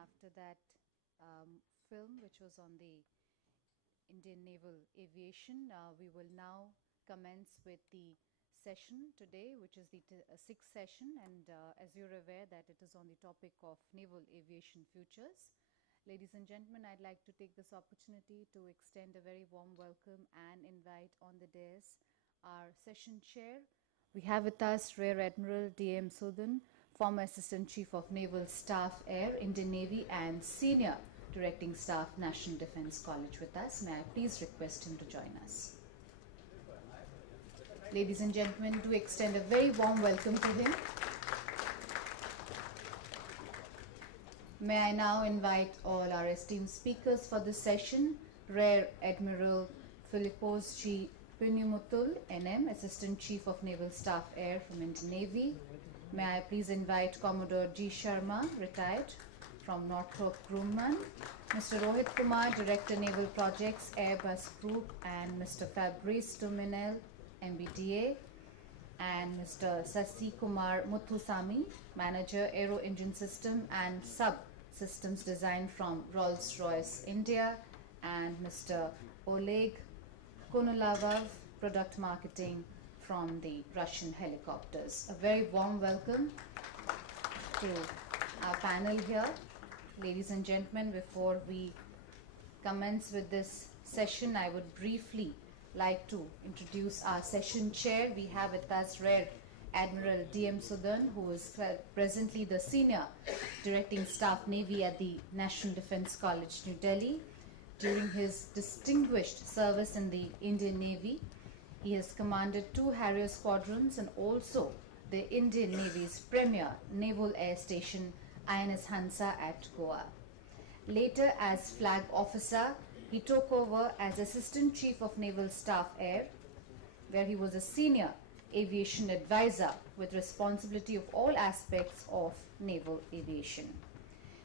after that film which was on the Indian Naval Aviation. We will now commence with the session today, which is the sixth session, and as you're aware that it is on the topic of naval aviation futures. Ladies and gentlemen, I'd like to take this opportunity to extend a very warm welcome and invite on the dais our session chair. We have with us Rear Admiral D.M. Sudhan, former Assistant Chief of Naval Staff Air, Indian Navy, and Senior Directing Staff, National Defence College with us. May I please request him to join us. Ladies and gentlemen, do extend a very warm welcome to him. May I now invite all our esteemed speakers for this session. Rear Admiral Philippos G. Pinumuthul, NM, Assistant Chief of Naval Staff Air from Indian Navy. May I please invite Commodore G. Sharma, retired, from Northrop Grumman, Mr. Rohit Kumar, Director Naval Projects, Airbus Group, and Mr. Fabrice Duminel, MBDA, and Mr. Sasi Kumar Muthusamy, Manager Aero Engine System and Sub-Systems Design from Rolls-Royce India, and Mr. Oleg Konolavov, Product Marketing from the Russian Helicopters. A very warm welcome to our panel here. Ladies and gentlemen, before we commence with this session, I would briefly like to introduce our session chair. We have with us Rear Admiral D.M. Sudhan, who is presently the Senior Directing Staff Navy at the National Defence College, New Delhi. During his distinguished service in the Indian Navy, he has commanded 2 Harrier squadrons and also the Indian Navy's premier naval air station, INS Hansa at Goa. Later, as flag officer, he took over as Assistant Chief of Naval Staff Air, where he was a senior aviation advisor with responsibility of all aspects of naval aviation.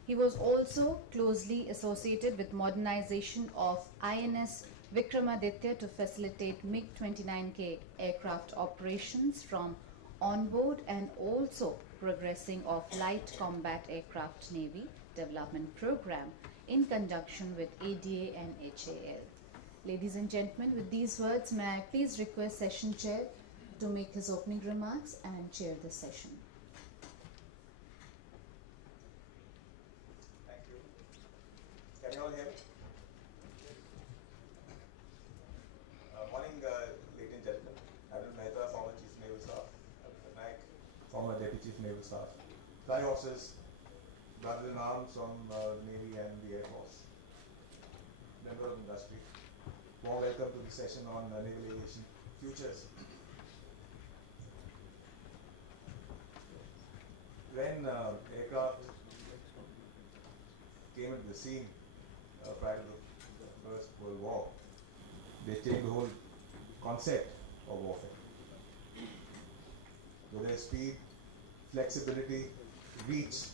He was also closely associated with modernization of INS Vikramaditya to facilitate MiG-29K aircraft operations from onboard and also progressing of Light Combat Aircraft Navy development program in conjunction with ADA and HAL. Ladies and gentlemen, with these words, may I please request Session Chair to make his opening remarks and chair the session. Thank you. Can you all hear me? Morning, ladies and gentlemen. Admiral Mehta, former Chief of Naval Staff. Admiral Naik, former Deputy Chief of Naval Staff. Flight officers, brothers in arms from the Navy and the Air Force. Member of industry. Warm welcome to the session on naval aviation futures. When aircraft came into the scene prior to the First World War, they changed the whole concept of warfare. With their speed, flexibility, reach,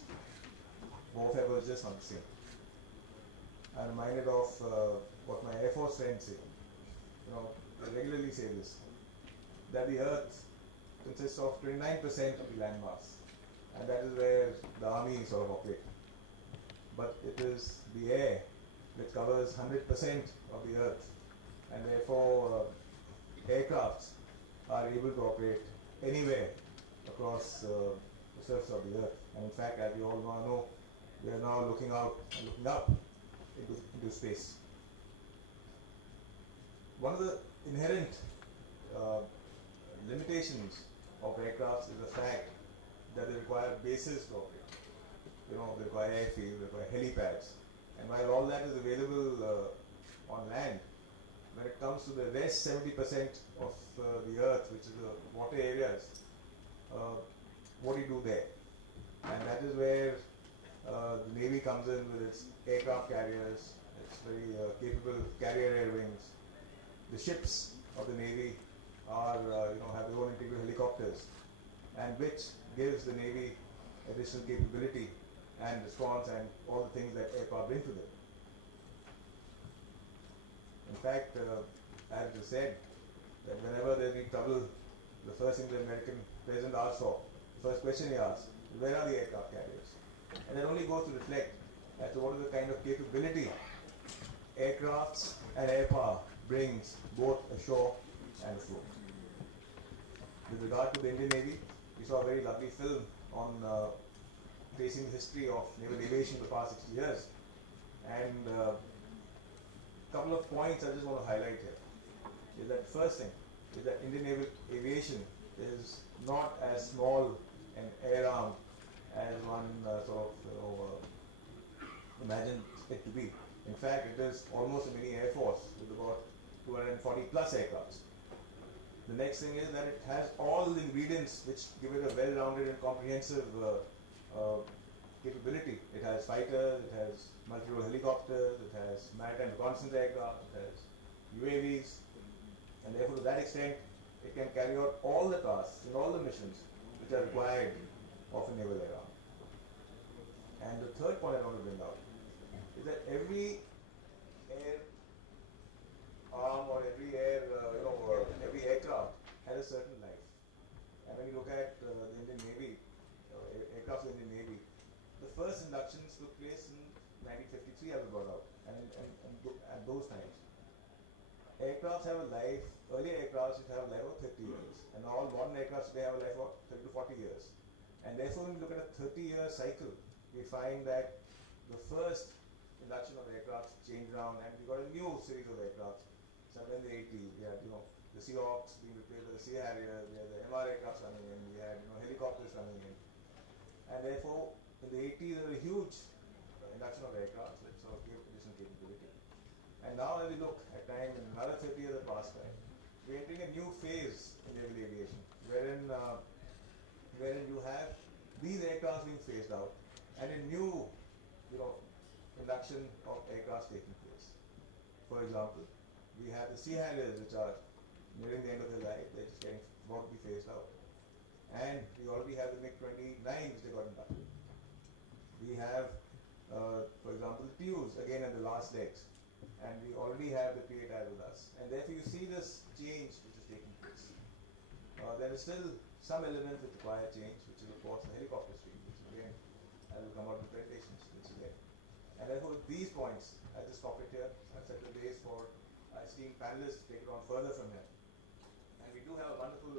warfare was just not the same. I'm reminded of what my Air Force friends say. They regularly say this, that the Earth consists of 29% of the land mass, and that is where the army sort of operates. But it is the air which covers 100% of the Earth, and therefore aircrafts are able to operate anywhere across the surface of the Earth. And in fact, as you all know, we are now looking out and looking up into space. One of the inherent limitations of aircrafts is the fact that they require bases to operate. They require airfields, they require helipads. And while all that is available on land, when it comes to the rest 70% of the Earth, which is the water areas, what do you do there? And that is where the Navy comes in with its aircraft carriers, its very capable carrier air wings. The ships of the Navy are, have their own integral helicopters, and which gives the Navy additional capability and response and all the things that aircraft bring to them. In fact, as it is said, that whenever there is trouble, the first thing the American president asks for, the first question he asks, where are the aircraft carriers? And that only goes to reflect as to what is the kind of capability aircrafts and air power brings both ashore and afloat. With regard to the Indian Navy, we saw a very lovely film on tracing the history of naval aviation in the past 60 years. And a couple of points I just want to highlight here is that first thing is that Indian naval aviation is not as small and air armed as one imagines it to be. In fact, it is almost a mini air force with about 240 plus aircrafts. The next thing is that it has all the ingredients which give it a well-rounded and comprehensive capability. It has fighters, it has multi-role helicopters, it has maritime reconnaissance aircraft, it has UAVs, and therefore to that extent it can carry out all the tasks and all the missions which are required of a naval air arm. And the third point I want to bring out is that every air arm or every every aircraft has a certain life. And when you look at the Indian Navy, aircraft of the Indian Navy, the first inductions took place in 1953 as was brought out, and at those times. Aircrafts have a life, earlier aircrafts used to have a life of 30 years, and all modern aircrafts today have a life of 30 to 40 years. And therefore when we look at a 30-year cycle, we find that the first induction of aircrafts changed around, and we got a new series of aircrafts. Somewhere in the 80s, we had the Seahawks being replaced by the Sea Harriers, we had the MR aircrafts running in, we had helicopters running in. And therefore, in the 80s, there was a huge induction of aircrafts which sort of gave additional capability. And now as we look at time, in another 30 years have passed by, we're entering a new phase in naval aviation, wherein you have these aircrafts being phased out, and a new induction of aircraft taking place. For example, we have the Sea Harriers which are nearing the end of their life, they're just about to be phased out. And we already have the MiG-29 which they got inducted. We have, for example, the TUs again at the last legs, and we already have the P8I with us. And therefore you see this change which is taking place. There is still some elements which require change, which is of course the helicopter stream, which again will come out in the presentations which is there. And therefore with these points, I just stop it here. I've set the base for our esteemed panelists to take it on further from here. And we do have a wonderful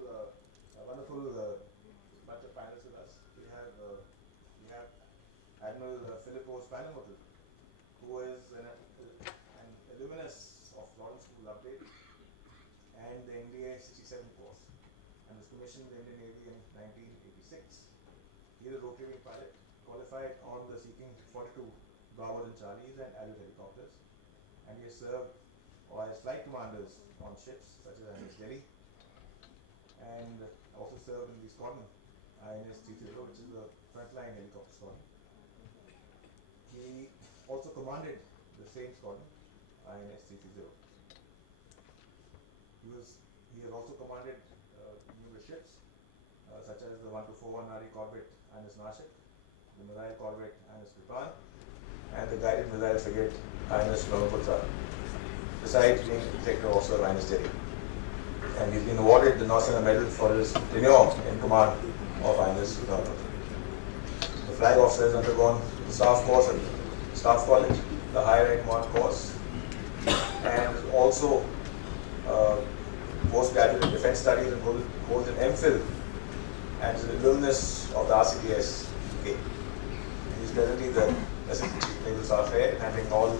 bunch of panelists with us. We have Admiral Philippos Panimuthu, who is an alumnus of Lawrence School Update and the NDA 67 course, and was commissioned in the Indian Navy in 1986. He is a rotary wing pilot, qualified on the Seeking 42 Bravo and Charlies and Alu helicopters, and he has served as flight commanders on ships such as INS Delhi, and also served in the squadron INS 330, which is the frontline helicopter squadron. He also commanded the same squadron, INS 330. He has also commanded numerous ships, such as the 1241 Nari corvette INS Nashik, the missile corvette INS Kripan, and the guided missile frigate INS Brahmaputra, besides being executive officer of INS Delhi. And he's been awarded the National Medal for his tenure in command of INS Brahmaputra. The flag officer has undergone the staff course at Staff College, the Higher Air Command course, and also postgraduate in defense studies, and holds an MPhil and is an alumnus of the RCTS. He is presently the Assistant Chief Naval Staff Head, handling all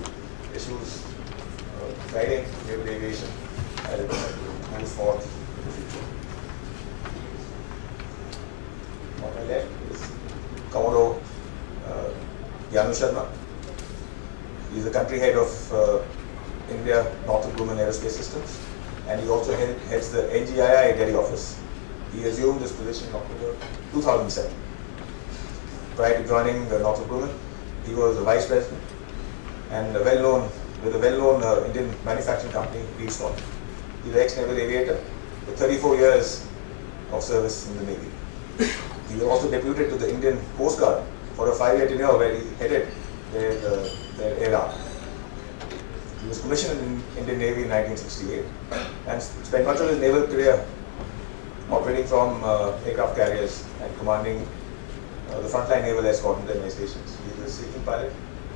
issues guiding naval aviation as it moves forth in the future. On my left is Commodore Gyanu Sharma. He is the country head of India Northrop Grumman Aerospace Systems, and he also heads the NGII Delhi office. He assumed this position in October 2007. Prior to joining Northrop Grumman, he was the vice president and with a well-known Indian manufacturing company, Reedstone. He's an ex-naval aviator with 34 years of service in the Navy. He was also deputed to the Indian Coast Guard for a 5-year tenure where he headed their air arm. He was commissioned in Indian Navy in 1968 and spent much of his naval career operating from aircraft carriers and commanding the frontline naval air squadron at many stations. He is a Seeking pilot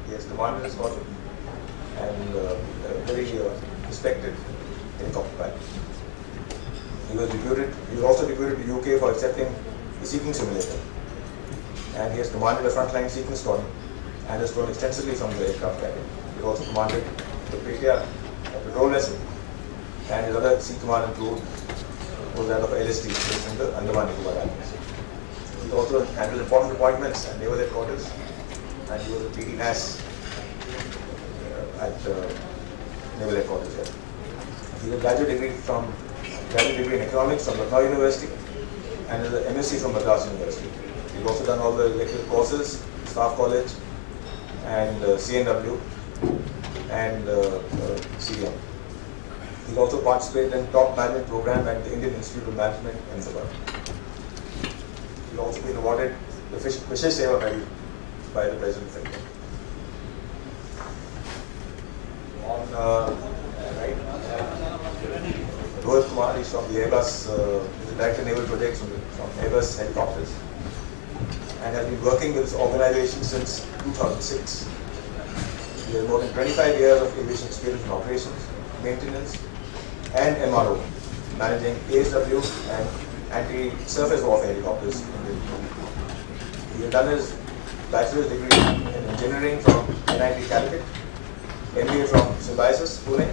He has commanded a squadron and very respected helicopter pilot. He was also deputed to UK for accepting the Seeking Simulator, and he has commanded a frontline Seeking squadron and has flown extensively from the aircraft cabin. He also commanded the Petya patrol vessel, and his other sea command and crew was that of LST, based in the Andaman Nicobar Islands. He also handled important appointments at naval headquarters, and he was a PD NAS at naval headquarters here. He has a graduate degree in economics from Lucknow University and has an MSc from Madras University. He's also done all the elective courses, Staff College, and CNW, and CM. He's also participated in top management program at the Indian Institute of Management, Ahmedabad. He's also been awarded the Vishesh Seva Medal by the President of India. On right, Rohit Kumar is from the Airbus, the Director of Naval Projects from Airbus Helicopters, and has been working with this organization since 2006. He has more than 25 years of aviation experience in operations, maintenance, and MRO, managing ASW and anti-surface warfare helicopters in the Navy. He has done his bachelor's degree in engineering from NIT Calicut, MBA from Symbiosis, Pune,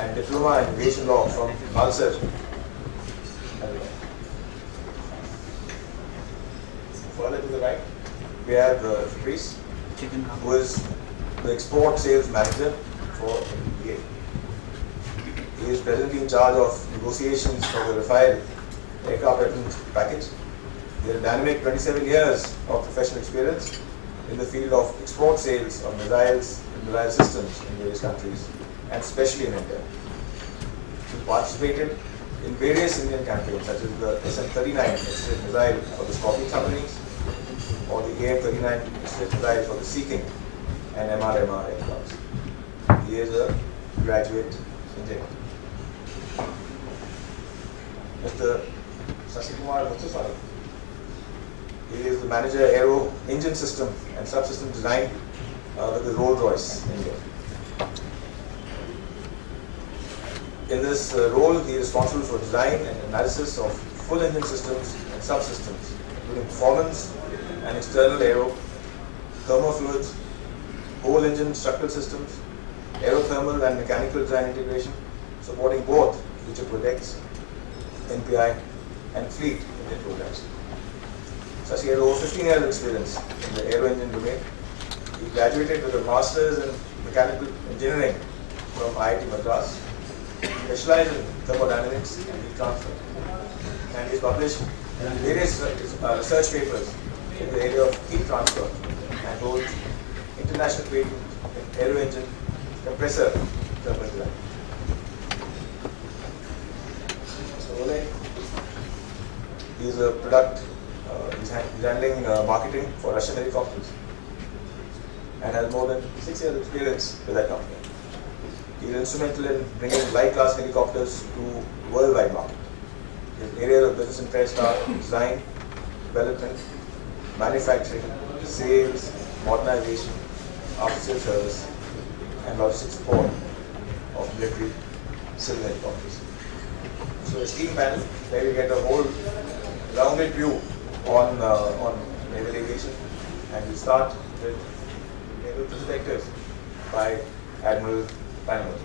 and diploma in aviation law from Nalsar. Further to the right, we have Fabrice, who is the export sales manager for MBA. He is presently in charge of negotiations for the Rafale aircraft weapons package. He has a dynamic 27 years of professional experience in the field of export sales of missiles and missile systems in various countries, and especially in India. He participated in various Indian campaigns such as the SM-39 Express missile for the Scorpion submarines, or the AM-39 Express missile for the Seeking and MRMR aircrafts. He is a graduate engineer. Mr. Sasikumar Muthuswamy. He is the manager Aero Engine System and Subsystem Design with the Rolls-Royce India. In this role, he is responsible for design and analysis of full engine systems and subsystems, including performance and external aero, thermofluids, whole engine structural systems, aerothermal and mechanical design integration, supporting both future projects, NPI, and fleet Indian programs. Sashi has over 15 years of experience in the aero engine domain. He graduated with a master's in mechanical engineering from IIT Madras. He specialized in thermodynamics and heat transfer, and he's published various research papers in the area of heat transfer and holds international patent in aero engine compressor thermal design. So Ole, he is a product, he's handling marketing for Russian helicopters and has more than 6 years experience with that company. He is instrumental in bringing light-class helicopters to worldwide market. His areas of business interest are design, development, manufacturing, sales, modernization, after-sales service, and logistics support of military civil helicopters. So, esteemed panel, where we get a whole rounded view on naval aviation, and we start with naval perspectives by Admiral Panimuthu.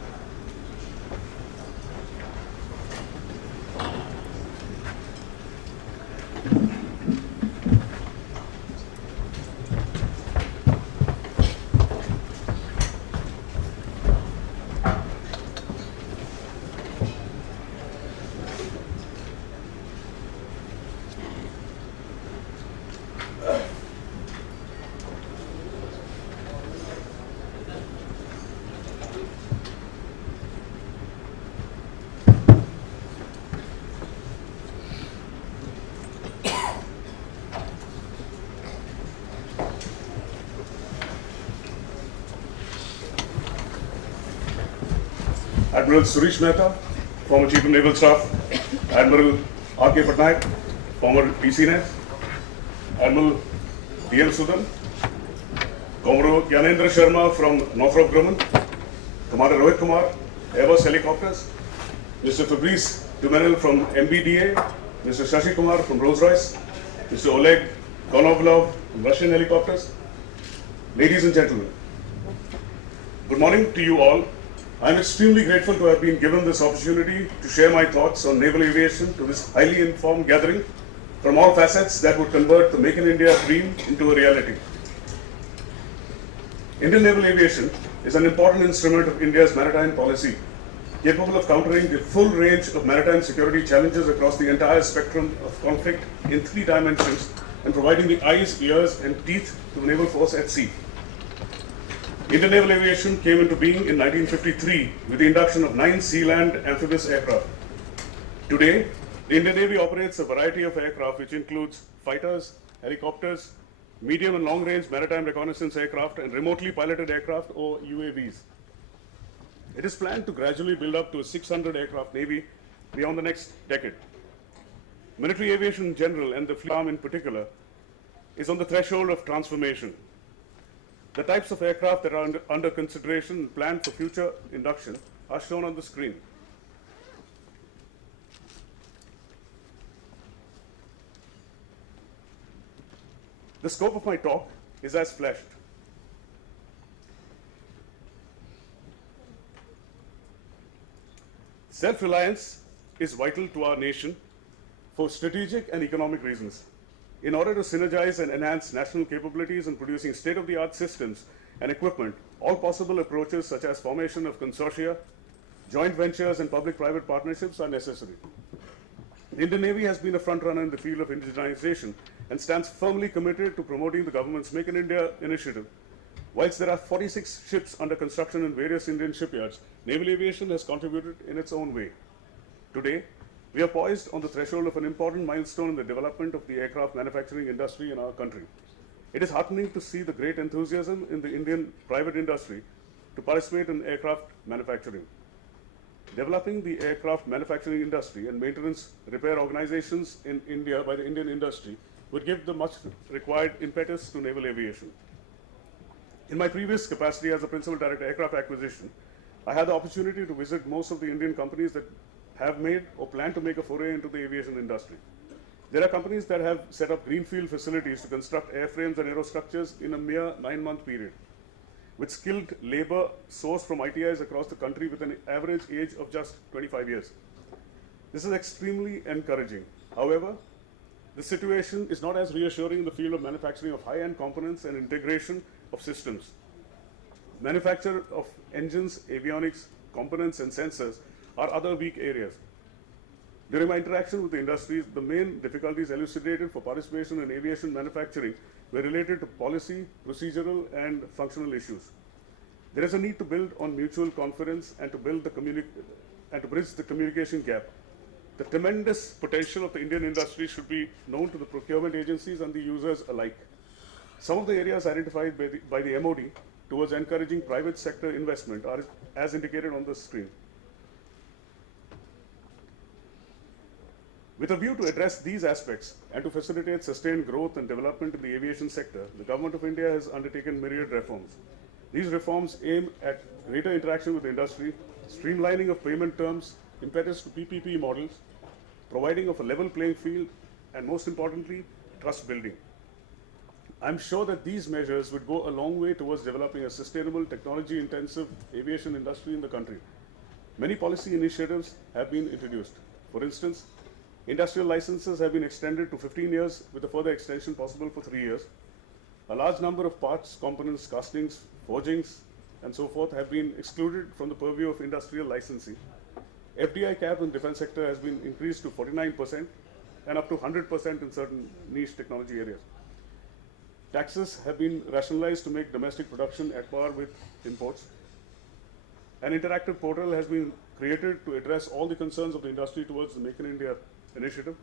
Admiral Suresh Mehta, former Chief of Naval Staff, Admiral R.K. Patnaik, former PC NAS, Admiral D.L. Sudan, Commodore Gyanendra Sharma from Northrop Grumman, Commander Rohit Kumar, Airbus Helicopters, Mr. Fabrice Dumenil from MBDA, Mr. Shashi Kumar from Rolls-Royce, Mr. Oleg Konovlov from Russian Helicopters. Ladies and gentlemen, good morning to you all. I am extremely grateful to have been given this opportunity to share my thoughts on naval aviation to this highly informed gathering from all facets that would convert the Make in India dream into a reality. Indian naval aviation is an important instrument of India's maritime policy, capable of countering the full range of maritime security challenges across the entire spectrum of conflict in 3 dimensions and providing the eyes, ears and teeth to the naval force at sea. Indian naval aviation came into being in 1953 with the induction of 9 sea-land amphibious aircraft. Today, the Indian Navy operates a variety of aircraft which includes fighters, helicopters, medium and long-range maritime reconnaissance aircraft and remotely piloted aircraft or UAVs. It is planned to gradually build up to a 600 aircraft Navy beyond the next decade. Military aviation in general and the fleet arm in particular is on the threshold of transformation. The types of aircraft that are under consideration and planned for future induction are shown on the screen. The scope of my talk is as flashed. Self-reliance is vital to our nation for strategic and economic reasons. In order to synergize and enhance national capabilities in producing state-of-the-art systems and equipment, all possible approaches such as formation of consortia, joint ventures and public-private partnerships are necessary. The Indian Navy has been a front-runner in the field of indigenization and stands firmly committed to promoting the government's Make in India initiative. Whilst there are 46 ships under construction in various Indian shipyards, naval aviation has contributed in its own way. Today, we are poised on the threshold of an important milestone in the development of the aircraft manufacturing industry in our country. It is heartening to see the great enthusiasm in the Indian private industry to participate in aircraft manufacturing. Developing the aircraft manufacturing industry and maintenance repair organizations in India by the Indian industry would give the much required impetus to naval aviation. In my previous capacity as a Principal Director Aircraft Acquisition, I had the opportunity to visit most of the Indian companies that have made or plan to make a foray into the aviation industry. There are companies that have set up greenfield facilities to construct airframes and aerostructures in a mere 9-month period, with skilled labor sourced from ITIs across the country with an average age of just 25 years. This is extremely encouraging. However, the situation is not as reassuring in the field of manufacturing of high-end components and integration of systems. Manufacture of engines, avionics, components and sensors are other weak areas. During my interaction with the industries, the main difficulties elucidated for participation in aviation manufacturing were related to policy, procedural, and functional issues. There is a need to build on mutual confidence and to build to bridge the communication gap. The tremendous potential of the Indian industry should be known to the procurement agencies and the users alike. Some of the areas identified by the MOD towards encouraging private sector investment are as indicated on the screen. With a view to address these aspects and to facilitate sustained growth and development in the aviation sector, the Government of India has undertaken myriad reforms. These reforms aim at greater interaction with the industry, streamlining of payment terms, impetus to PPP models, providing of a level playing field, and most importantly, trust building. I'm sure that these measures would go a long way towards developing a sustainable, technology-intensive aviation industry in the country. Many policy initiatives have been introduced. For instance, industrial licenses have been extended to 15 years with a further extension possible for 3 years. A large number of parts, components, castings, forgings, and so forth have been excluded from the purview of industrial licensing. FDI cap in the defense sector has been increased to 49% and up to 100% in certain niche technology areas. Taxes have been rationalized to make domestic production at par with imports. An interactive portal has been created to address all the concerns of the industry towards the Make in India initiative.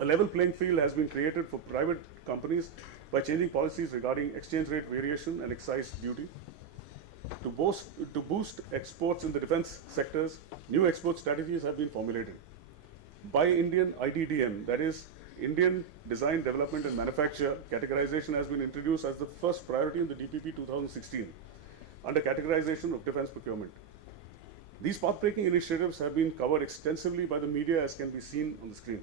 A level playing field has been created for private companies by changing policies regarding exchange rate variation and excise duty. To boost exports in the defense sectors, new export strategies have been formulated. Buy Indian IDDM, that is, Indian design, development and manufacture categorization has been introduced as the first priority in the DPP 2016 under categorization of defense procurement. These path-breaking initiatives have been covered extensively by the media, as can be seen on the screen.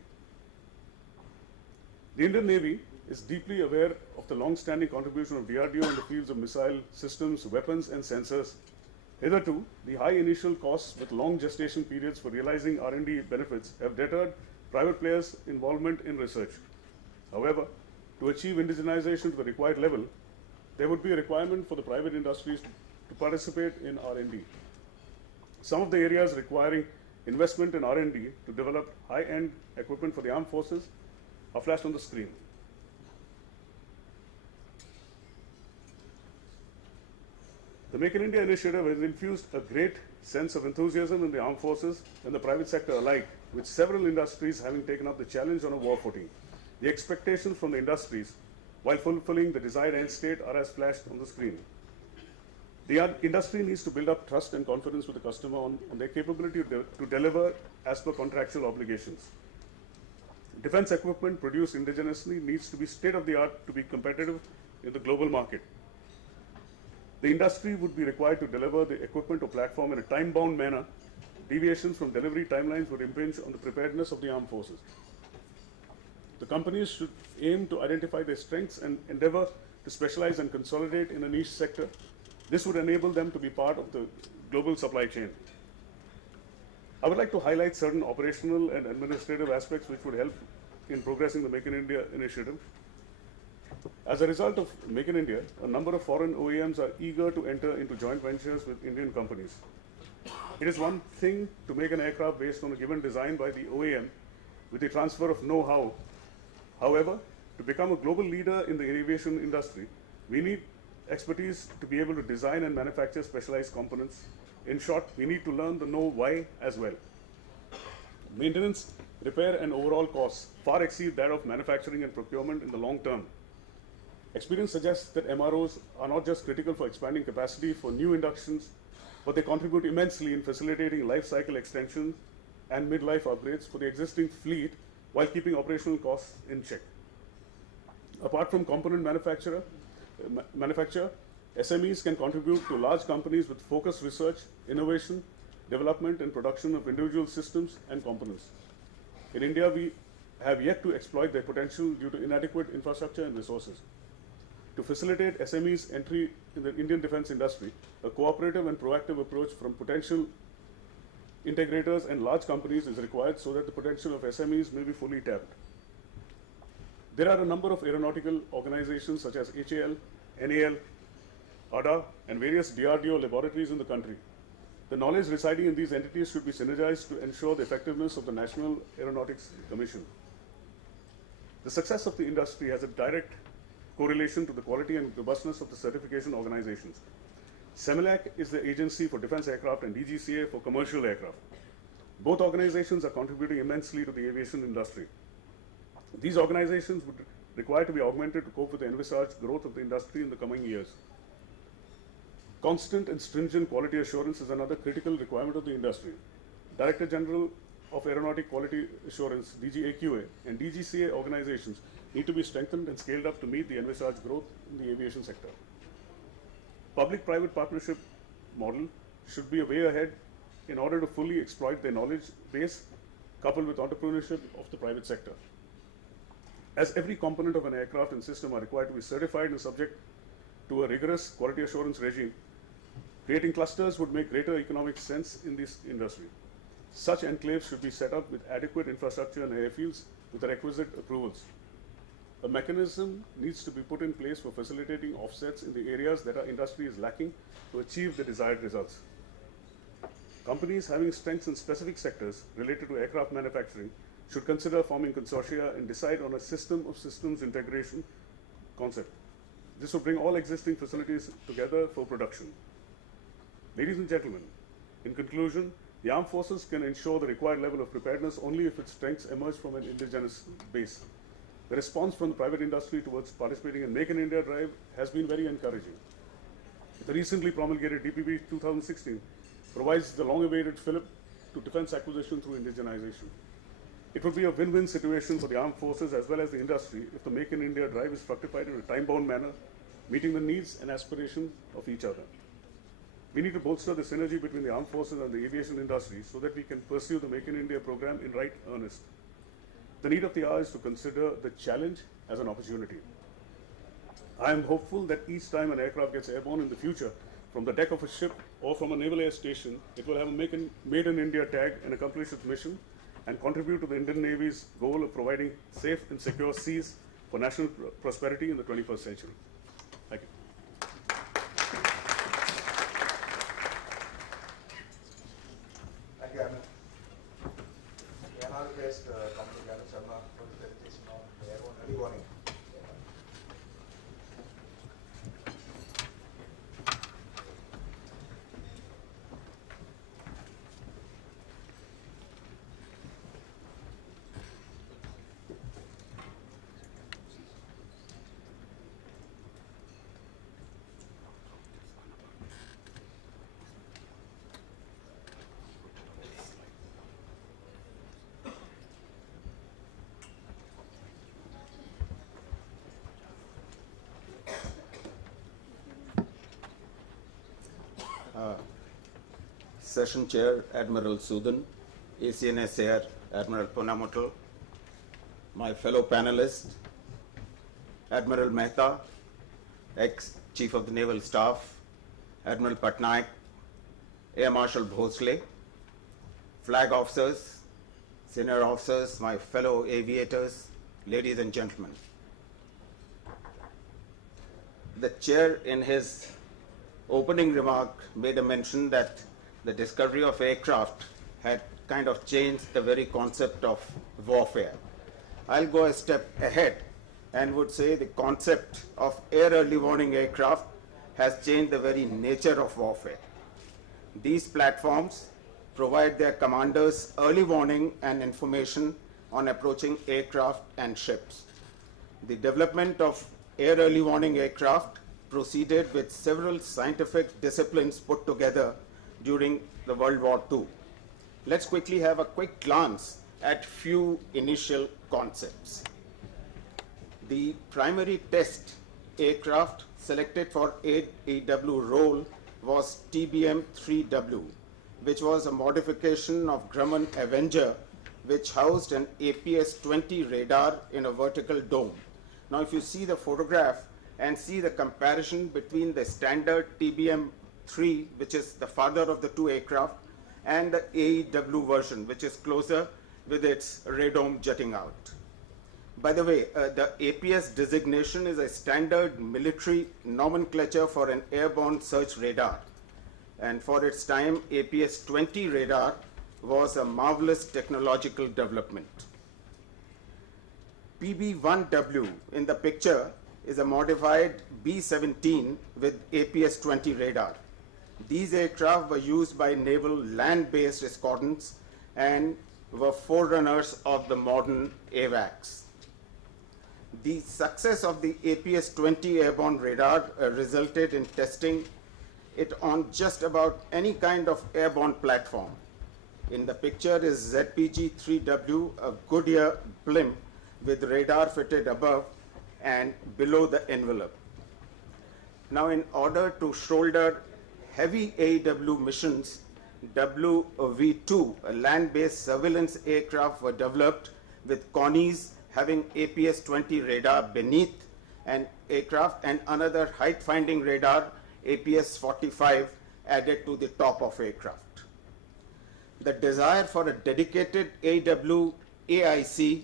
The Indian Navy is deeply aware of the long-standing contribution of DRDO in the fields of missile systems, weapons and sensors. Hitherto, the high initial costs with long gestation periods for realizing R&D benefits have deterred private players' involvement in research. However, to achieve indigenization to the required level, there would be a requirement for the private industries to participate in R&D. Some of the areas requiring investment in R&D to develop high-end equipment for the armed forces are flashed on the screen. The Make in India initiative has infused a great sense of enthusiasm in the armed forces and the private sector alike, with several industries having taken up the challenge on a war footing. The expectations from the industries, while fulfilling the desired end state, are as flashed on the screen. The industry needs to build up trust and confidence with the customer on their capability to deliver as per contractual obligations. Defense equipment produced indigenously needs to be state-of-the-art to be competitive in the global market. The industry would be required to deliver the equipment or platform in a time-bound manner. Deviations from delivery timelines would impinge on the preparedness of the armed forces. The companies should aim to identify their strengths and endeavor to specialize and consolidate in a niche sector. This would enable them to be part of the global supply chain. I would like to highlight certain operational and administrative aspects which would help in progressing the Make in India initiative. As a result of Make in India, a number of foreign OEMs are eager to enter into joint ventures with Indian companies. It is one thing to make an aircraft based on a given design by the OEM with the transfer of know-how. However, to become a global leader in the aviation industry, we need expertise to be able to design and manufacture specialized components. In short, we need to learn the know-why as well. Maintenance, repair and overall costs far exceed that of manufacturing and procurement in the long term. Experience suggests that MROs are not just critical for expanding capacity for new inductions, but they contribute immensely in facilitating life cycle extensions and mid-life upgrades for the existing fleet while keeping operational costs in check. Apart from component manufacture, SMEs can contribute to large companies with focused research, innovation, development and production of individual systems and components. In India, we have yet to exploit their potential due to inadequate infrastructure and resources. To facilitate SMEs' entry in the Indian defense industry, a cooperative and proactive approach from potential integrators and large companies is required so that the potential of SMEs may be fully tapped. There are a number of aeronautical organizations such as HAL, NAL, ADA, and various DRDO laboratories in the country. The knowledge residing in these entities should be synergized to ensure the effectiveness of the National Aeronautics Commission. The success of the industry has a direct correlation to the quality and robustness of the certification organizations. CEMILAC is the agency for defense aircraft and DGCA for commercial aircraft. Both organizations are contributing immensely to the aviation industry. These organizations would require to be augmented to cope with the envisaged growth of the industry in the coming years. Constant and stringent quality assurance is another critical requirement of the industry. Director General of Aeronautic Quality Assurance, DGAQA, and DGCA organizations need to be strengthened and scaled up to meet the envisaged growth in the aviation sector. Public-private partnership model should be a way ahead in order to fully exploit their knowledge base coupled with entrepreneurship of the private sector. As every component of an aircraft and system are required to be certified and subject to a rigorous quality assurance regime, creating clusters would make greater economic sense in this industry. Such enclaves should be set up with adequate infrastructure and airfields with the requisite approvals. A mechanism needs to be put in place for facilitating offsets in the areas that our industry is lacking to achieve the desired results. Companies having strengths in specific sectors related to aircraft manufacturing should consider forming consortia and decide on a system of systems integration concept. This will bring all existing facilities together for production. Ladies and gentlemen, in conclusion, the armed forces can ensure the required level of preparedness only if its strengths emerge from an indigenous base. The response from the private industry towards participating in Make in India drive has been very encouraging. The recently promulgated DPP 2016 provides the long-awaited fillip to defense acquisition through indigenization. It would be a win-win situation for the armed forces as well as the industry if the Make in India drive is fructified in a time-bound manner, meeting the needs and aspirations of each other. We need to bolster the synergy between the armed forces and the aviation industry so that we can pursue the Make in India program in right earnest. The need of the hour is to consider the challenge as an opportunity. I am hopeful that each time an aircraft gets airborne in the future, from the deck of a ship or from a naval air station, it will have a Made in India tag and accomplish its mission and contribute to the Indian Navy's goal of providing safe and secure seas for national prosperity in the 21st century. Thank you. Thank you, Arnab. We are now request Commander Gyanam Sharma for his presentation on the airborne early warning. Session Chair Admiral Sudan, ACNS Air Admiral Punamuttal, my fellow panelists, Admiral Mehta, ex-Chief of the Naval Staff, Admiral Patnaik, Air Marshal Bhosle, flag officers, senior officers, my fellow aviators, ladies and gentlemen. The chair in his opening remark made a mention that the discovery of aircraft had kind of changed the very concept of warfare. I'll go a step ahead and would say the concept of air early warning aircraft has changed the very nature of warfare. These platforms provide their commanders early warning and information on approaching aircraft and ships. The development of air early warning aircraft proceeded with several scientific disciplines put together during the World War II. Let's quickly have a quick glance at few initial concepts. The primary test aircraft selected for AEW role was TBM-3W, which was a modification of Grumman Avenger, which housed an APS-20 radar in a vertical dome. Now, if you see the photograph and see the comparison between the standard TBM-3, which is the father of the two aircraft, and the AEW version, which is closer with its radome jutting out. By the way, the APS designation is a standard military nomenclature for an airborne search radar. And for its time, APS-20 radar was a marvelous technological development. PB-1W in the picture is a modified B-17 with APS-20 radar. These aircraft were used by naval land-based escadrons and were forerunners of the modern AWACS. The success of the APS-20 airborne radar resulted in testing it on just about any kind of airborne platform. In the picture is ZPG-3W, a Goodyear blimp with radar fitted above and below the envelope. Now, in order to shoulder heavy AEW missions, WV-2, a land-based surveillance aircraft, were developed with Connies having APS-20 radar beneath an aircraft and another height-finding radar, APS-45, added to the top of aircraft. The desire for a dedicated AEW AIC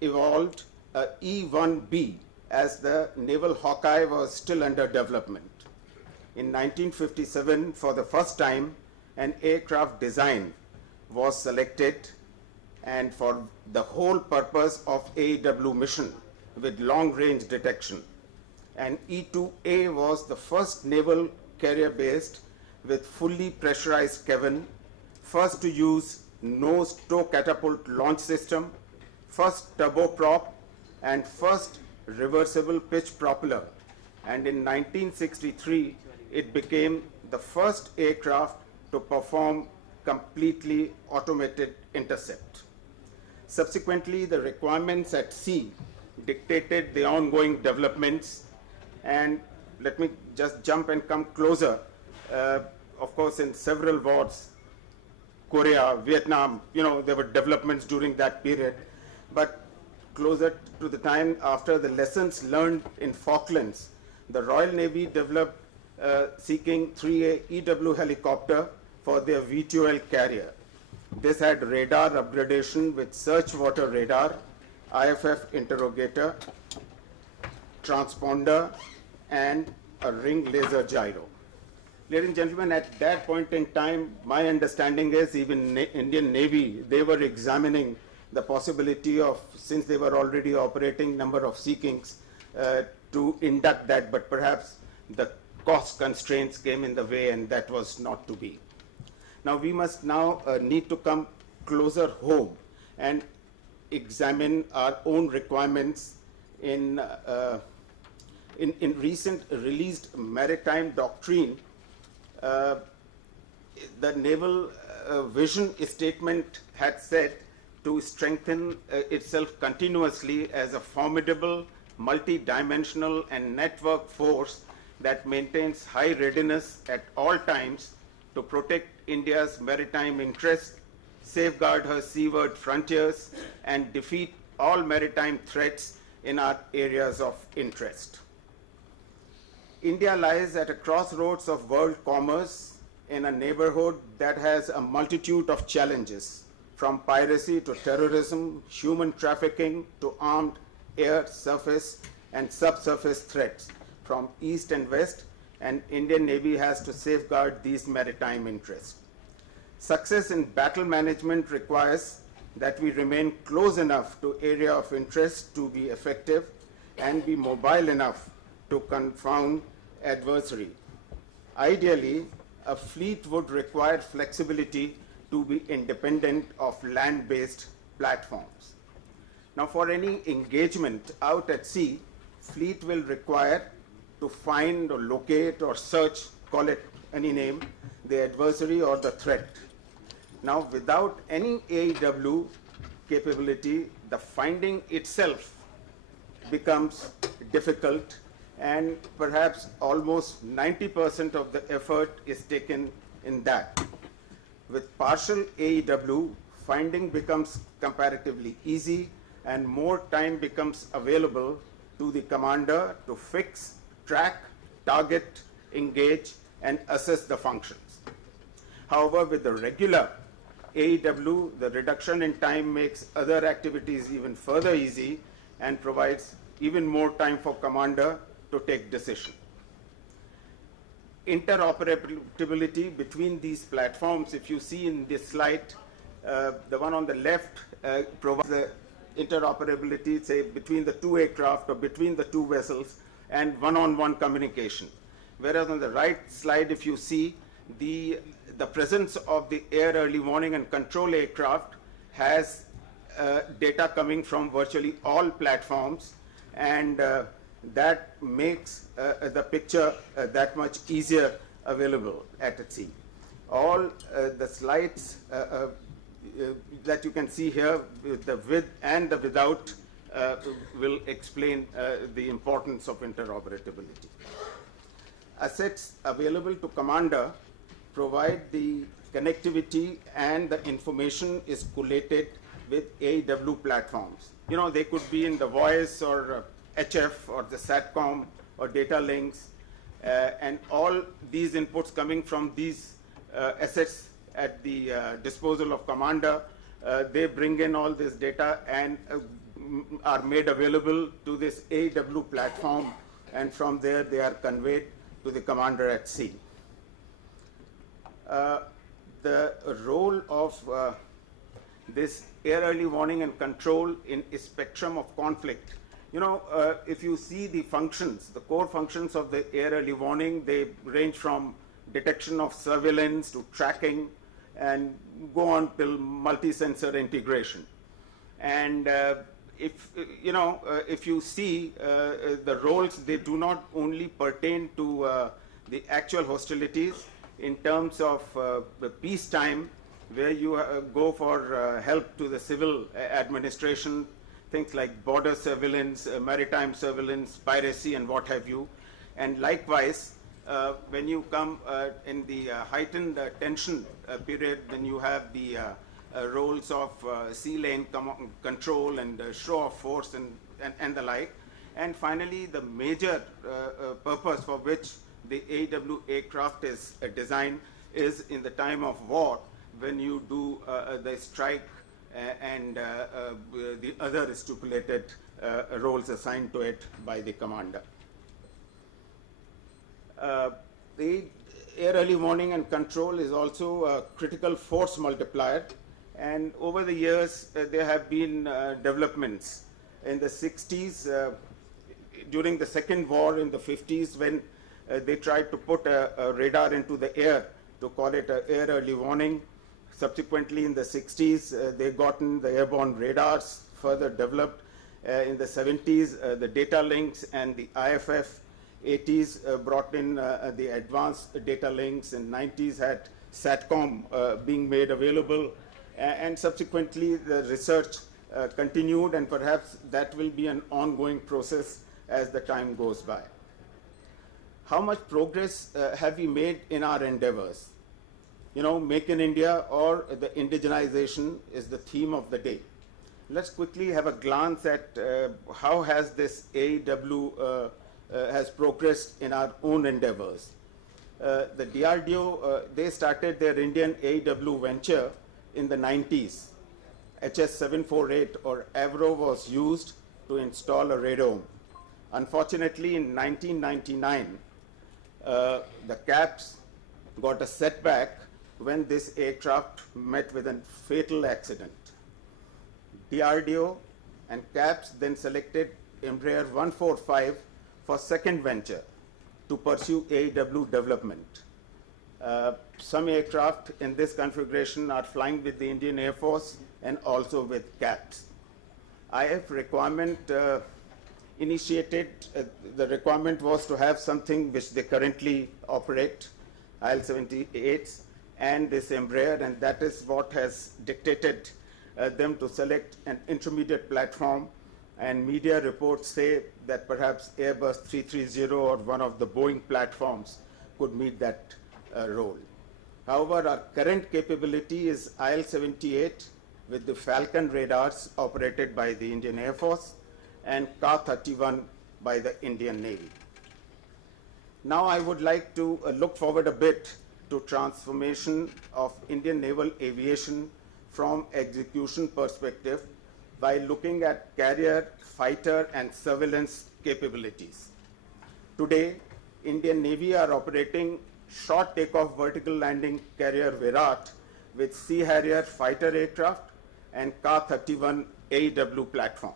evolved a E-1B as the Naval Hawkeye was still under development. In 1957, for the first time, an aircraft design was selected and for the whole purpose of AEW mission with long-range detection. And E-2A was the first naval carrier based with fully pressurized cabin, first to use nose tow catapult launch system, first turboprop, and first reversible pitch propeller. And in 1963, it became the first aircraft to perform completely automated intercept. Subsequently, the requirements at sea dictated the ongoing developments. And let me just jump and come closer. Of course, in several wars, Korea, Vietnam, there were developments during that period. But closer to the time after the lessons learned in Falklands, the Royal Navy developed seeking 3A EW helicopter for their V2L carrier. This had radar upgradation with search water radar, IFF interrogator, transponder, and a ring laser gyro. Ladies and gentlemen, at that point in time, my understanding is even Indian Navy, they were examining the possibility of, since they were already operating number of Sea-Kings, to induct that, but perhaps the cost constraints came in the way and that was not to be. Now we must now need to come closer home and examine our own requirements in recent released maritime doctrine. The naval vision statement had said to strengthen itself continuously as a formidable, multi-dimensional and network force that maintains high readiness at all times to protect India's maritime interests, safeguard her seaward frontiers, and defeat all maritime threats in our areas of interest. India lies at a crossroads of world commerce in a neighborhood that has a multitude of challenges, from piracy to terrorism, human trafficking to armed air, surface, and subsurface threats from east and west, and Indian Navy has to safeguard these maritime interests. Success in battle management requires that we remain close enough to area of interest to be effective and be mobile enough to confound adversary. Ideally, a fleet would require flexibility to be independent of land-based platforms. Now, for any engagement out at sea, fleet will require to find or locate or search, call it any name, the adversary or the threat. Now, without any AEW capability, the finding itself becomes difficult, and perhaps almost 90% of the effort is taken in that. With partial AEW, finding becomes comparatively easy and more time becomes available to the commander to fix, track, target, engage, and assess the functions. However, with the regular AEW, the reduction in time makes other activities even further easy and provides even more time for commander to take decision. Interoperability between these platforms, if you see in this slide, the one on the left provides the interoperability, say, between the two aircraft or between the two vessels and one-on-one communication. Whereas on the right slide, if you see, the presence of the air early warning and control aircraft has data coming from virtually all platforms, and that makes the picture that much easier available at sea. All the slides that you can see here, the with and the without, will explain the importance of interoperability. Assets available to commander provide the connectivity, and the information is collated with AEW platforms. They could be in the voice or HF or the SATCOM or data links, and all these inputs coming from these assets at the disposal of commander, they bring in all this data and are made available to this AEW platform, and from there they are conveyed to the commander at sea. The role of this air early warning and control in a spectrum of conflict. If you see the functions, the core functions of the air early warning, they range from detection of surveillance to tracking and go on till multi-sensor integration. And if you see the roles, they do not only pertain to the actual hostilities in terms of peacetime. where you go for help to the civil administration, things like border surveillance, maritime surveillance, piracy, and what have you. And likewise, when you come in the heightened tension period, then you have the roles of sea lane control and show of force and the like. And finally, the major purpose for which the AEW aircraft is designed is in the time of war, when you do the strike and the other stipulated roles assigned to it by the commander. The air early warning and control is also a critical force multiplier, and over the years there have been developments. In the 60s, during the Second War in the 50s, when they tried to put a radar into the air to call it air early warning. Subsequently, in the 60s, they gotten the airborne radars further developed. In the 70s, the data links and the IFF. 80s brought in the advanced data links, and 90s had SATCOM being made available, and subsequently the research continued, and perhaps that will be an ongoing process as the time goes by. How much progress have we made in our endeavors? You know, Make in India or the indigenization is the theme of the day. Let's quickly have a glance at how has this AEW has progressed in our own endeavors. The DRDO, they started their Indian AEW venture in the 90s. HS-748 or Avro was used to install a radome. Unfortunately, in 1999, the CAPS got a setback when this aircraft met with a fatal accident. DRDO and CAPS then selected Embraer 145 for second venture to pursue AEW development. Some aircraft in this configuration are flying with the Indian Air Force and also with CAPS. IF requirement initiated, the requirement was to have something which they currently operate, IL-78s and this Embraer, and that is what has dictated them to select an intermediate platform, and media reports say that perhaps Airbus 330 or one of the Boeing platforms could meet that role. However, our current capability is IL-78 with the Falcon radars operated by the Indian Air Force and Ka-31 by the Indian Navy. Now I would like to look forward a bit to transformation of Indian naval aviation from execution perspective by looking at carrier, fighter, and surveillance capabilities. Today, Indian Navy are operating short takeoff vertical landing carrier Virat with Sea Harrier fighter aircraft and Ka-31 AEW platform.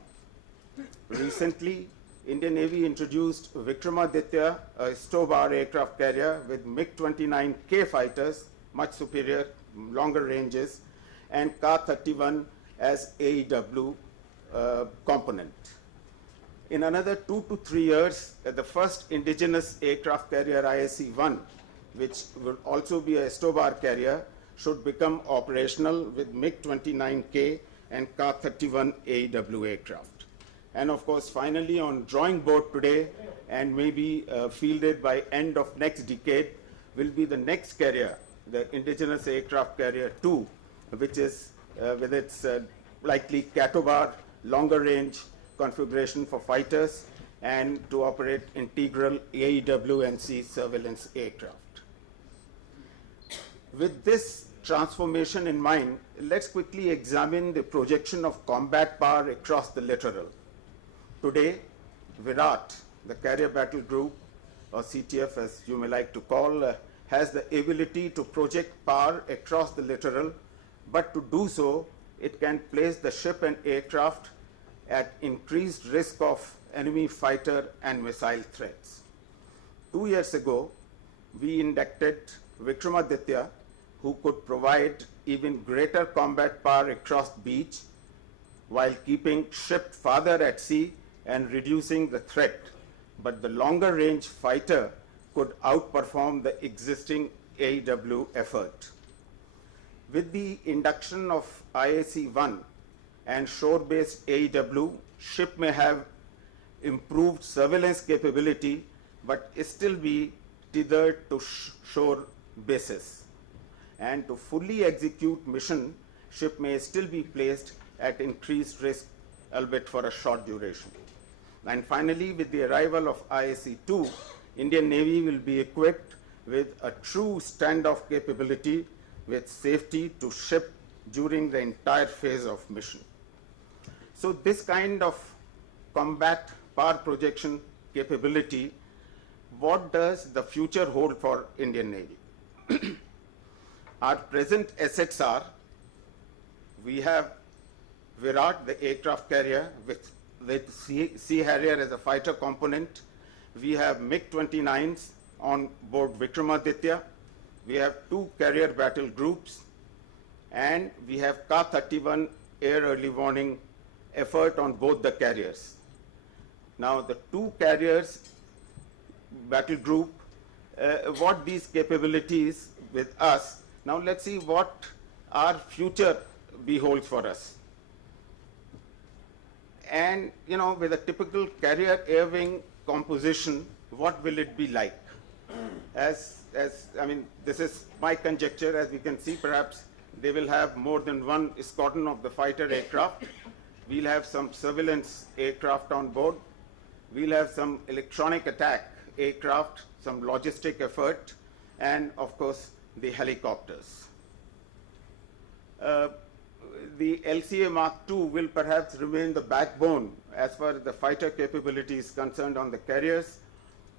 Recently, Indian Navy introduced Vikramaditya, a Stobar aircraft carrier with MiG-29K fighters, much superior, longer ranges, and Ka-31 as AEW component. In another 2 to 3 years, the first indigenous aircraft carrier ISC-1, which will also be a Stobar carrier, should become operational with MiG-29K and Ka-31 AEW aircraft. And of course, finally, on drawing board today and maybe fielded by end of next decade will be the next carrier, the indigenous aircraft carrier 2, which is with its likely Catobar longer range configuration for fighters and to operate integral AEW&C surveillance aircraft. With this transformation in mind, let's quickly examine the projection of combat power across the littoral. Today, Virat, the Carrier Battle Group, or CTF as you may like to call, has the ability to project power across the littoral, but to do so, it can place the ship and aircraft at increased risk of enemy fighter and missile threats. 2 years ago, we inducted Vikramaditya, who could provide even greater combat power across beach while keeping ship farther at sea and reducing the threat. But the longer range fighter could outperform the existing AEW effort. With the induction of IAC-1 and shore-based AEW, ship may have improved surveillance capability, but still be tethered to shore bases. And to fully execute mission, ship may still be placed at increased risk, albeit for a short duration. And finally, with the arrival of IAC-2, Indian Navy will be equipped with a true standoff capability with safety to ship during the entire phase of mission. So this kind of combat power projection capability, what does the future hold for Indian Navy? Our present assets are, we have Virat, the aircraft carrier, with Sea Harrier as a fighter component. We have MiG-29s on board Vikramaditya. We have 2 carrier battle groups, and we have Ka-31 air early warning effort on both the carriers. Now, the 2 carriers battle group, what these capabilities with us. Now, let's see what our future beholds for us. And, you know, with a typical carrier air wing composition, what will it be like? I mean, this is my conjecture. As we can see, perhaps they will have more than 1 squadron of the fighter aircraft. We'll have some surveillance aircraft on board. We'll have some electronic attack aircraft, some logistic effort, and of course, the helicopters. The LCA Mark II will perhaps remain the backbone as far as the fighter capability is concerned on the carriers.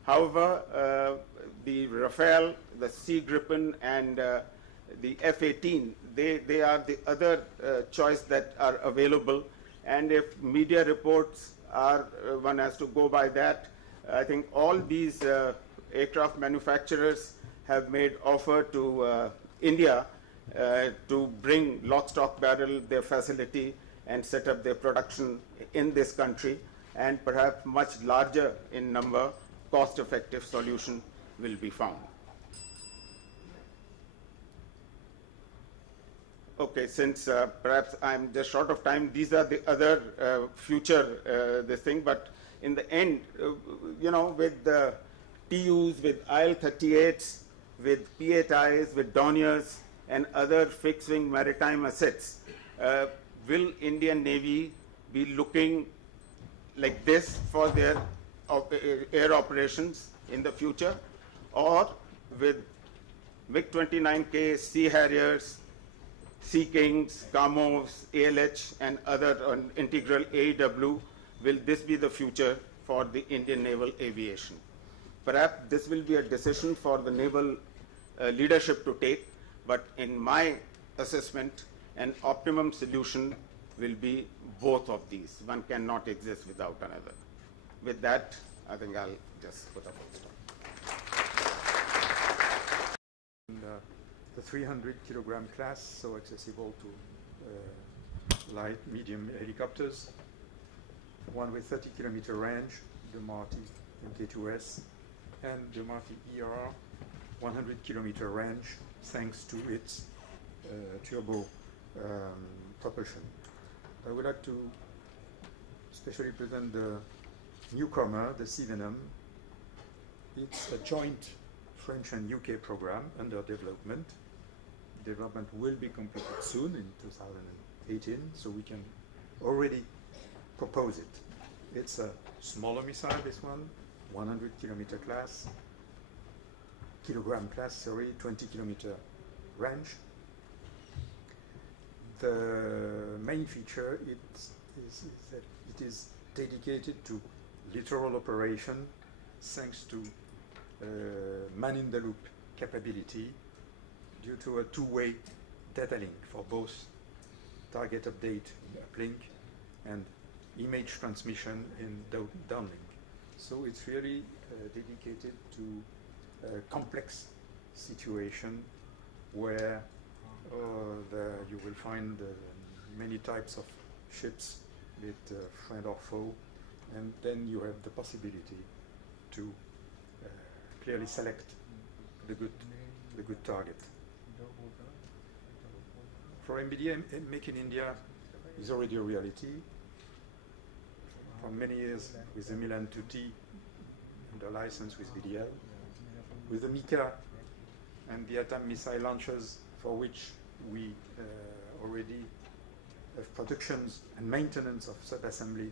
However, the Rafale, the Sea Gripen, and the F-18, they are the other choice that are available. And if media reports are, one has to go by that, I think all these aircraft manufacturers have made offer to India to bring lock, stock, barrel their facility and set up their production in this country, and perhaps much larger in number, cost-effective solution will be found. Okay, since perhaps I'm just short of time, these are the other future this thing, but in the end, you know, with the TUs, with IL-38s, with P-8Is, with Dorniers, and other fixed-wing maritime assets, will Indian Navy be looking like this for their air operations in the future, or with MiG-29K, Sea Harriers, Sea Kings, Kamos, ALH, and other integral AEW, will this be the future for the Indian naval aviation? Perhaps this will be a decision for the naval leadership to take, but in my assessment, an optimum solution will be both of these. One cannot exist without another. With that, I think I'll just put a full stop. The 300 kilogram class, so accessible to light, medium helicopters. One with 30 kilometer range, the Marty MK2S, and the Marty ER, 100 kilometer range, thanks to its turbo propulsion. I would like to especially present the newcomer, the Sea Venom. It's a joint French and UK program under development. Development will be completed soon in 2018, so we can already propose it. It's a smaller missile, this one, 100 kilometer class, kilogram class, sorry, 20 kilometer range. The main feature is that it is dedicated to littoral operation thanks to man-in-the-loop capability due to a two-way data link for both target update in uplink and image transmission in downlink. So it's really dedicated to a complex situation where you will find many types of ships, be it friend or foe, and then you have the possibility to clearly select the good target. For MBDA, Make in India is already a reality. For many years with the Milan 2T and the license with BDL. With the Mika and the Atom missile launchers, for which we already have productions and maintenance of sub-assembly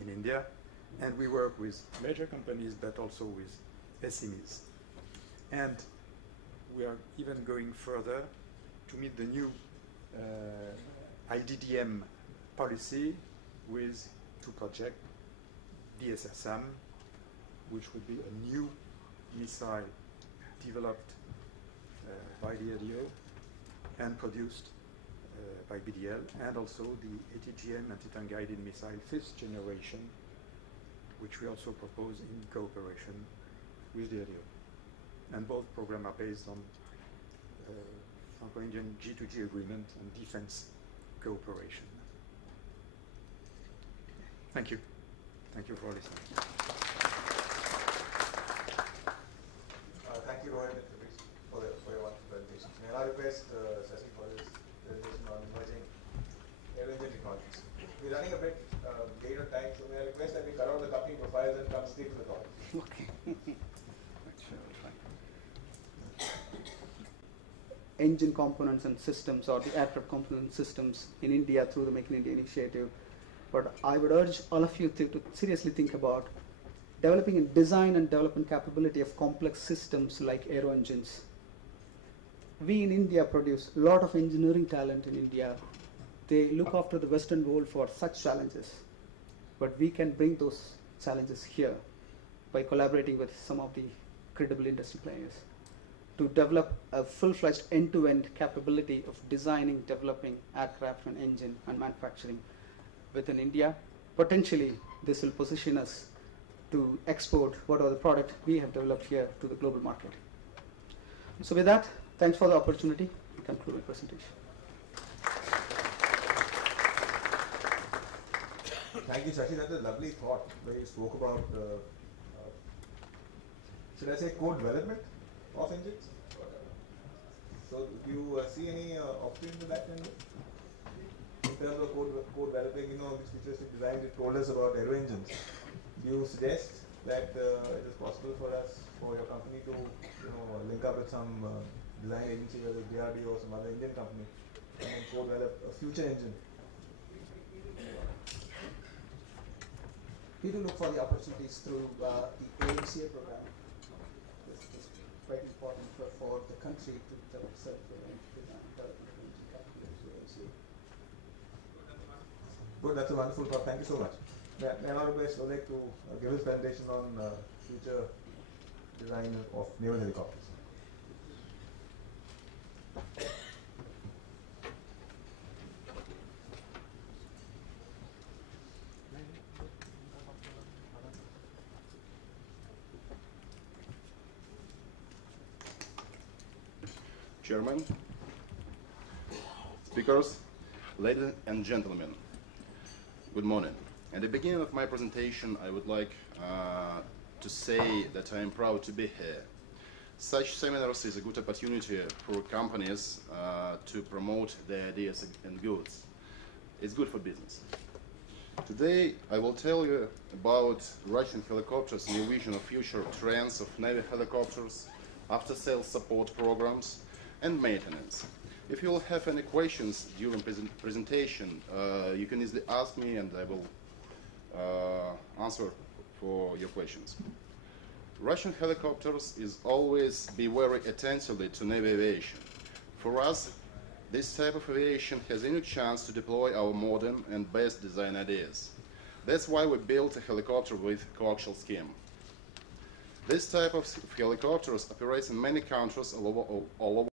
in India. And we work with major companies, but also with SMEs. And we are even going further to meet the new IDDM policy with two projects, DSSM, which would be a new missile developed by the DRDO and produced by BDL, and also the ATGM anti-tank guided missile 5th generation, which we also propose in cooperation with the DRDO. And both programs are based on Franco-Indian G2G agreement and defense cooperation. Thank you. Thank you for listening. Thank you, Rohit, for your wonderful presentation. May I request Shashi for his presentation on emerging aero engine technologies. We're running a bit late on time, so may I request that we cut out the company profiles and come straight to the topic. Okay. Engine components and systems, or the aircraft component systems in India through the Make in India initiative. But I would urge all of you to seriously think about developing a design and development capability of complex systems like aero engines. We in India produce a lot of engineering talent in India. They look after the Western world for such challenges. But we can bring those challenges here by collaborating with some of the credible industry players to develop a full-fledged end-to-end capability of designing, developing aircraft and engine and manufacturing within India. Potentially, this will position us to export whatever the product we have developed here to the global market. So with that, thanks for the opportunity. I conclude my presentation. Thank you, Shashi. That's a lovely thought where you spoke about, should I say, code-development of engines? So do you see any opportunity in that in terms of code-developing, these futuristic designs you told us about aero engines? Do you suggest that it is possible for us, for your company to link up with some design agency, whether DRDO or some other Indian company, and then co-develop a future engine? We do look for the opportunities through the AMCA program. This is quite important for the country to develop self-development capability. Good, that's a wonderful thought. Thank you so much. May I now request Oleg to give his presentation on future design of naval helicopters. Chairman, speakers, ladies and gentlemen, good morning. At the beginning of my presentation, I would like to say that I am proud to be here. Such seminars is a good opportunity for companies to promote their ideas and goods. It's good for business. Today, I will tell you about Russian helicopters' new vision of future trends of Navy helicopters, after-sales support programs, and maintenance. If you will have any questions during presentation, you can easily ask me and I will answer for your questions. Russian helicopters is always be very attentively to Navy aviation. For us, this type of aviation has a new chance to deploy our modern and best design ideas. That's why we built a helicopter with coaxial scheme. This type of helicopters operates in many countries all over